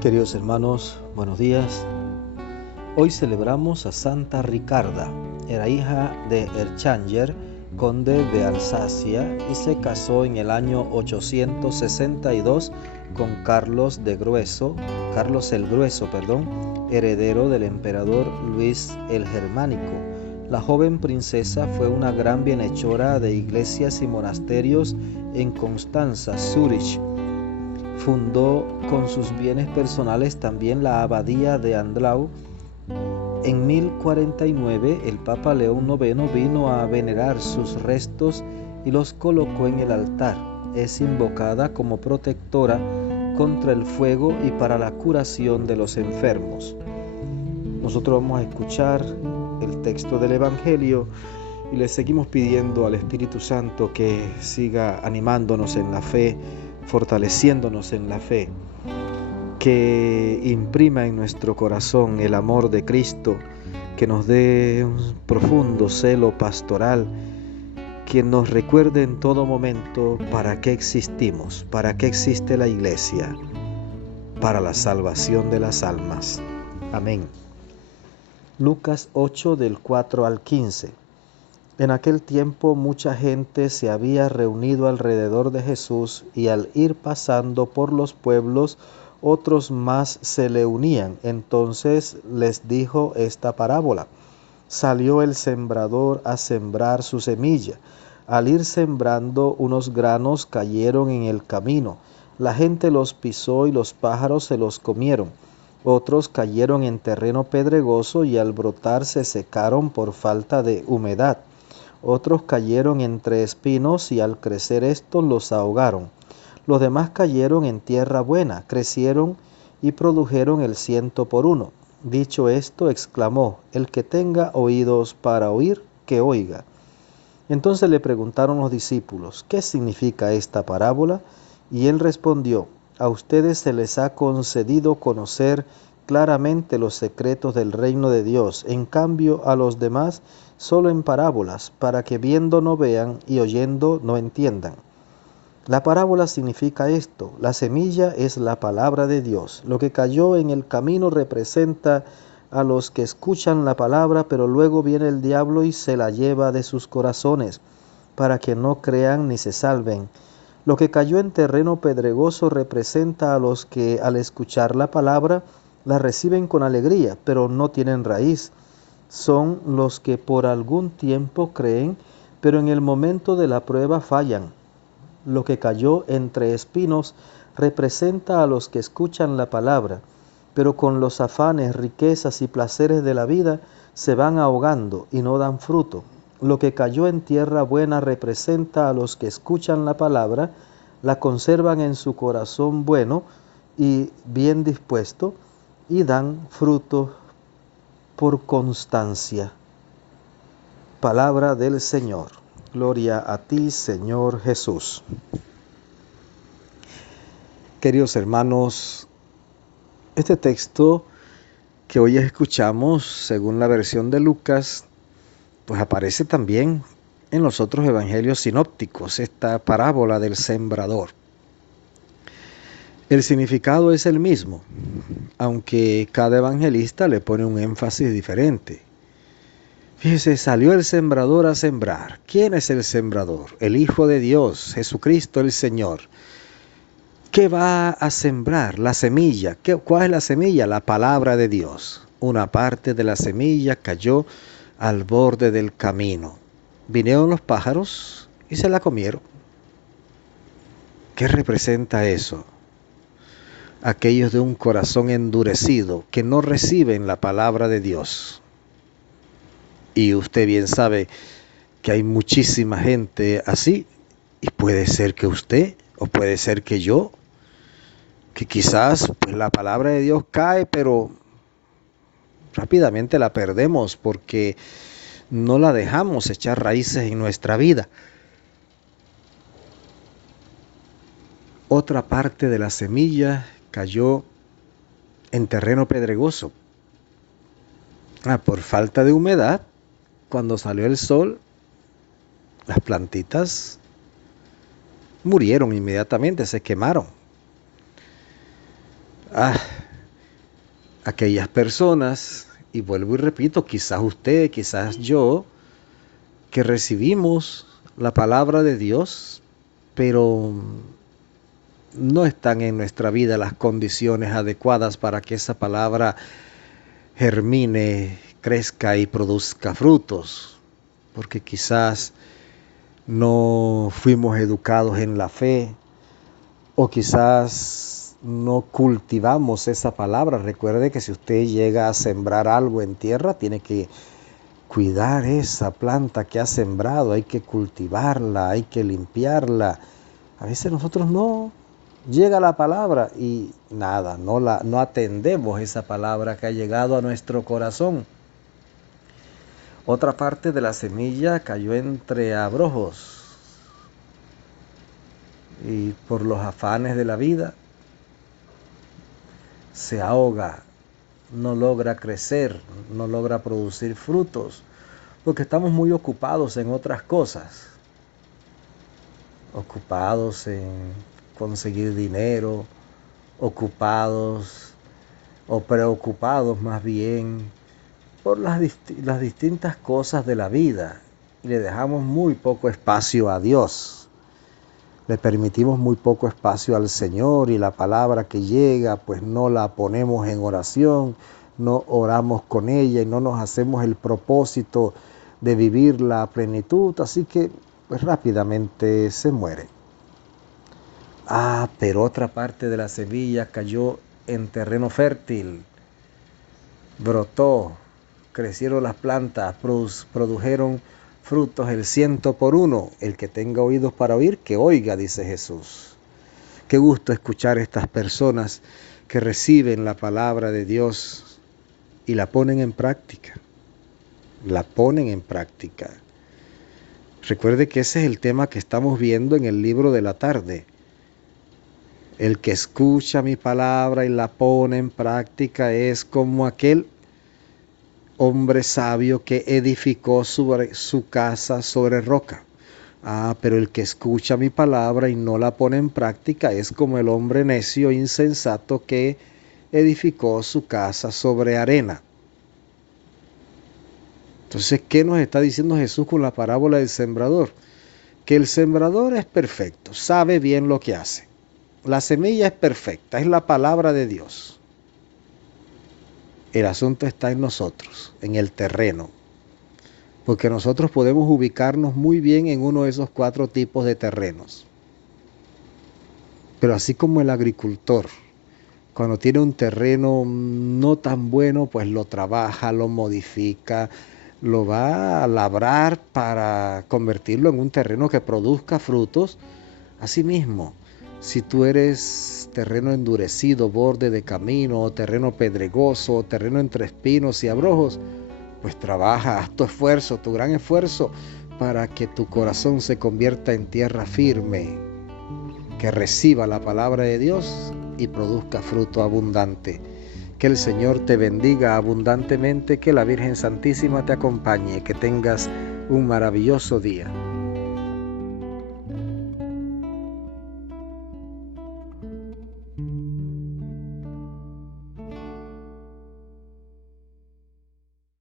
Queridos hermanos, buenos días. Hoy celebramos a Santa Ricarda. Era hija de Erchanger, conde de Alsacia, y se casó en el año 862 con Carlos el Grueso, heredero del emperador Luis el Germánico. La joven princesa fue una gran bienhechora de iglesias y monasterios en Constanza, Zúrich. Fundó con sus bienes personales también la abadía de Andlau. En 1049 el Papa León IX vino a venerar sus restos y los colocó en el altar. Es invocada como protectora contra el fuego y para la curación de los enfermos. Nosotros vamos a escuchar el texto del Evangelio y le seguimos pidiendo al Espíritu Santo que siga animándonos en la fe, fortaleciéndonos en la fe, que imprima en nuestro corazón el amor de Cristo, que nos dé un profundo celo pastoral, que nos recuerde en todo momento para qué existimos, para qué existe la Iglesia, para la salvación de las almas. Amén. Lucas 8 del 4 al 15. En aquel tiempo mucha gente se había reunido alrededor de Jesús y al ir pasando por los pueblos, otros más se le unían. Entonces les dijo esta parábola. Salió el sembrador a sembrar su semilla. Al ir sembrando, unos granos cayeron en el camino. La gente los pisó y los pájaros se los comieron. Otros cayeron en terreno pedregoso y al brotar se secaron por falta de humedad. Otros cayeron entre espinos y al crecer estos los ahogaron. Los demás cayeron en tierra buena, crecieron y produjeron el 100 por 1. Dicho esto, exclamó: el que tenga oídos para oír, que oiga. Entonces le preguntaron los discípulos: ¿qué significa esta parábola? Y él respondió: a ustedes se les ha concedido conocer claramente los secretos del reino de Dios. En cambio, a los demás solo en parábolas, para que viendo no vean y oyendo no entiendan. La parábola significa esto: la semilla es la palabra de Dios. Lo que cayó en el camino representa a los que escuchan la palabra, pero luego viene el diablo y se la lleva de sus corazones, para que no crean ni se salven. Lo que cayó en terreno pedregoso representa a los que al escuchar la palabra la reciben con alegría, pero no tienen raíz. Son los que por algún tiempo creen, pero en el momento de la prueba fallan. Lo que cayó entre espinos representa a los que escuchan la palabra, pero con los afanes, riquezas y placeres de la vida se van ahogando y no dan fruto. Lo que cayó en tierra buena representa a los que escuchan la palabra, la conservan en su corazón bueno y bien dispuesto y dan fruto por constancia. Palabra del Señor. Gloria a ti, Señor Jesús. Queridos hermanos, este texto que hoy escuchamos, según la versión de Lucas, pues aparece también en los otros evangelios sinópticos, esta parábola del sembrador. El significado es el mismo, aunque cada evangelista le pone un énfasis diferente. Fíjese, salió el sembrador a sembrar. ¿Quién es el sembrador? El Hijo de Dios, Jesucristo el Señor. ¿Qué va a sembrar? La semilla. ¿Cuál es la semilla? La palabra de Dios. Una parte de la semilla cayó al borde del camino. Vinieron los pájaros y se la comieron. ¿Qué representa eso? Aquellos de un corazón endurecido que no reciben la palabra de Dios. Y usted bien sabe que hay muchísima gente así, y puede ser que usted, o puede ser que yo, que quizás pues, la palabra de Dios cae, pero rápidamente la perdemos porque no la dejamos echar raíces en nuestra vida. Otra parte de la semilla cayó en terreno pedregoso. Por falta de humedad, cuando salió el sol, las plantitas murieron inmediatamente, se quemaron. aquellas personas, y vuelvo y repito, quizás usted, quizás yo, que recibimos la palabra de Dios, pero no están en nuestra vida las condiciones adecuadas para que esa palabra germine, crezca y produzca frutos, porque quizás no fuimos educados en la fe, o quizás no cultivamos esa palabra. Recuerde que si usted llega a sembrar algo en tierra, tiene que cuidar esa planta que ha sembrado, hay que cultivarla, hay que limpiarla. A veces nosotros no llega la palabra y nada, no atendemos esa palabra que ha llegado a nuestro corazón. Otra parte de la semilla cayó entre abrojos y por los afanes de la vida se ahoga, no logra crecer, no logra producir frutos, porque estamos muy ocupados en otras cosas, ocupados en conseguir dinero, ocupados o preocupados más bien por las distintas cosas de la vida, y le dejamos muy poco espacio a Dios. Le permitimos muy poco espacio al Señor, y la palabra que llega pues no la ponemos en oración, no oramos con ella y no nos hacemos el propósito de vivir la plenitud, así que pues rápidamente se muere. Pero otra parte de la semilla cayó en terreno fértil, brotó, crecieron las plantas, produjeron frutos el 100 por 1. El que tenga oídos para oír, que oiga, dice Jesús. Qué gusto escuchar a estas personas que reciben la palabra de Dios y la ponen en práctica. La ponen en práctica. Recuerde que ese es el tema que estamos viendo en el libro de la tarde. El que escucha mi palabra y la pone en práctica es como aquel hombre sabio que edificó su casa sobre roca. Pero el que escucha mi palabra y no la pone en práctica es como el hombre necio, insensato, que edificó su casa sobre arena. Entonces, ¿qué nos está diciendo Jesús con la parábola del sembrador? Que el sembrador es perfecto, sabe bien lo que hace. La semilla es perfecta, es la palabra de Dios. El asunto está en nosotros, en el terreno, porque nosotros podemos ubicarnos muy bien en uno de esos 4 tipos de terrenos. Pero así como el agricultor, cuando tiene un terreno no tan bueno, pues lo trabaja, lo modifica, lo va a labrar para convertirlo en un terreno que produzca frutos. Asimismo, si tú eres terreno endurecido, borde de camino, terreno pedregoso, terreno entre espinos y abrojos, pues trabaja, haz tu esfuerzo, tu gran esfuerzo, para que tu corazón se convierta en tierra firme, que reciba la palabra de Dios y produzca fruto abundante. Que el Señor te bendiga abundantemente, que la Virgen Santísima te acompañe, que tengas un maravilloso día.